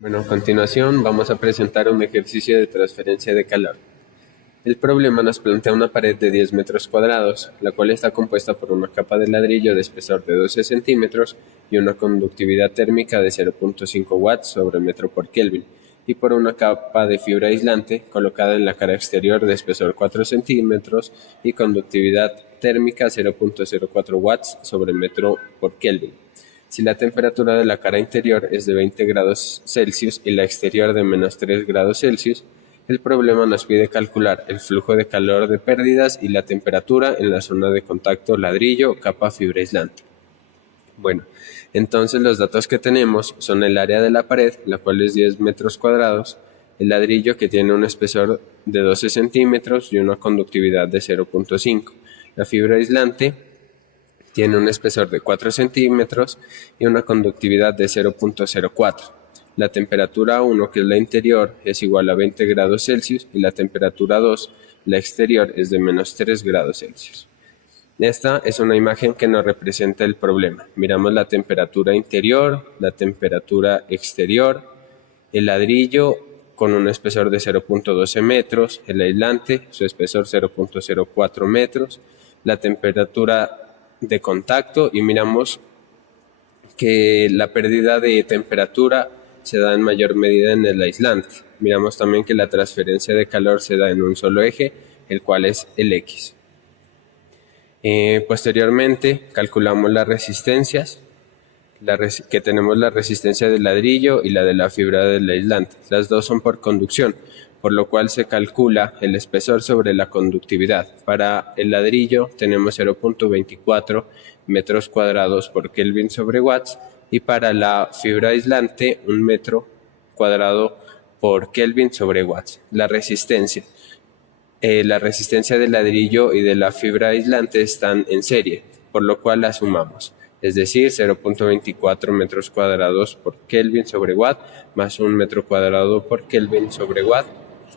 Bueno, a continuación vamos a presentar un ejercicio de transferencia de calor. El problema nos plantea una pared de 10 metros cuadrados, la cual está compuesta por una capa de ladrillo de espesor de 12 centímetros y una conductividad térmica de 0.5 watts sobre metro por Kelvin, y por una capa de fibra aislante colocada en la cara exterior de espesor 4 centímetros y conductividad térmica 0.04 watts sobre metro por Kelvin. Si la temperatura de la cara interior es de 20 grados Celsius y la exterior de menos 3 grados Celsius, el problema nos pide calcular el flujo de calor de pérdidas y la temperatura en la zona de contacto ladrillo o capa fibra aislante. Bueno, entonces los datos que tenemos son el área de la pared, la cual es 10 metros cuadrados, el ladrillo que tiene un espesor de 12 centímetros y una conductividad de 0.5, la fibra aislante tiene un espesor de 4 centímetros y una conductividad de 0.04. La temperatura 1, que es la interior, es igual a 20 grados Celsius y la temperatura 2, la exterior, es de menos 3 grados Celsius. Esta es una imagen que nos representa el problema. Miramos la temperatura interior, la temperatura exterior, el ladrillo con un espesor de 0.12 metros, el aislante, su espesor 0.04 metros, la temperatura de contacto, y miramos que la pérdida de temperatura se da en mayor medida en el aislante. Miramos también que la transferencia de calor se da en un solo eje, el cual es el X. Posteriormente calculamos las resistencias, que tenemos la resistencia del ladrillo y la de la fibra del aislante. Las dos son por conducción, por lo cual se calcula el espesor sobre la conductividad. Para el ladrillo tenemos 0.24 metros cuadrados por Kelvin sobre watts, y para la fibra aislante 1 metro cuadrado por Kelvin sobre watts. La resistencia del ladrillo y de la fibra aislante están en serie, por lo cual la sumamos, es decir, 0.24 metros cuadrados por Kelvin sobre watt más 1 metro cuadrado por Kelvin sobre watt,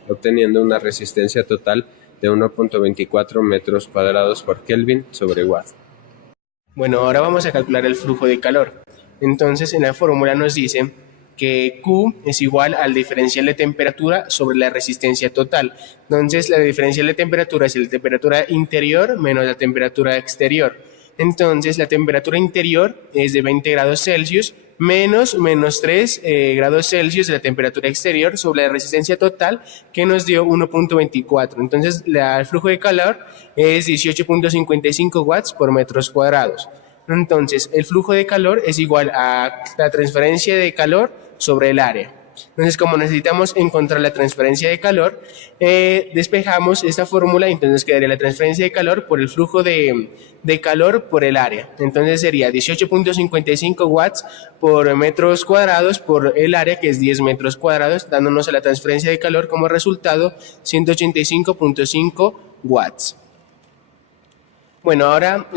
obteniendo una resistencia total de 1.24 metros cuadrados por Kelvin sobre watt. Bueno, ahora vamos a calcular el flujo de calor. Entonces, en la fórmula nos dice que Q es igual al diferencial de temperatura sobre la resistencia total. Entonces, la diferencial de temperatura es la temperatura interior menos la temperatura exterior. Entonces, la temperatura interior es de 20 grados Celsius menos 3 grados Celsius de la temperatura exterior sobre la resistencia total, que nos dio 1.24. Entonces, el flujo de calor es 18.55 watts por metros cuadrados. Entonces, el flujo de calor es igual a la transferencia de calor sobre el área. Entonces, como necesitamos encontrar la transferencia de calor, despejamos esta fórmula, entonces quedaría la transferencia de calor por el flujo de calor por el área. Entonces sería 18.55 watts por metros cuadrados por el área, que es 10 metros cuadrados, dándonos a la transferencia de calor como resultado 185.5 watts. Bueno, ahora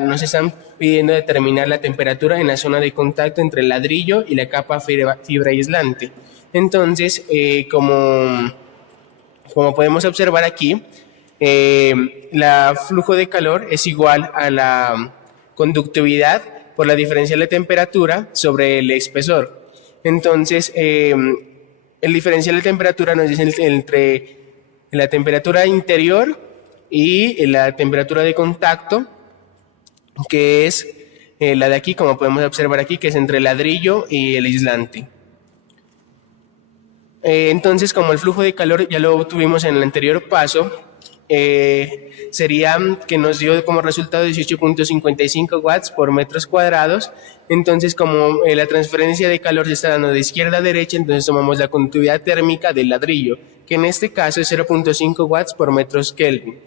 nos están pidiendo determinar la temperatura en la zona de contacto entre el ladrillo y la capa fibra aislante. Entonces, como podemos observar aquí, el flujo de calor es igual a la conductividad por la diferencial de temperatura sobre el espesor. Entonces, el diferencial de temperatura nos dice entre la temperatura interior y la temperatura de contacto, que es la de aquí, como podemos observar aquí, que es entre el ladrillo y el aislante. Entonces, como el flujo de calor ya lo tuvimos en el anterior paso, sería que nos dio como resultado 18.55 watts por metros cuadrados. Entonces, como la transferencia de calor se está dando de izquierda a derecha, entonces tomamos la conductividad térmica del ladrillo, que en este caso es 0.5 watts por metros Kelvin,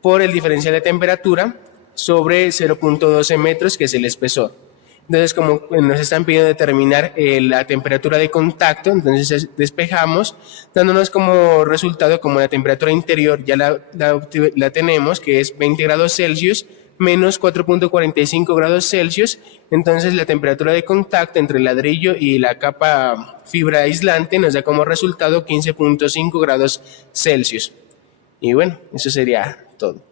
por el diferencial de temperatura sobre 0.12 metros, que es el espesor. Entonces, como nos están pidiendo determinar la temperatura de contacto, entonces despejamos, dándonos como resultado como la temperatura interior ya la tenemos, que es 20 grados Celsius menos 4.45 grados Celsius. Entonces, la temperatura de contacto entre el ladrillo y la capa fibra aislante nos da como resultado 15.5 grados Celsius. Y bueno, eso sería todo.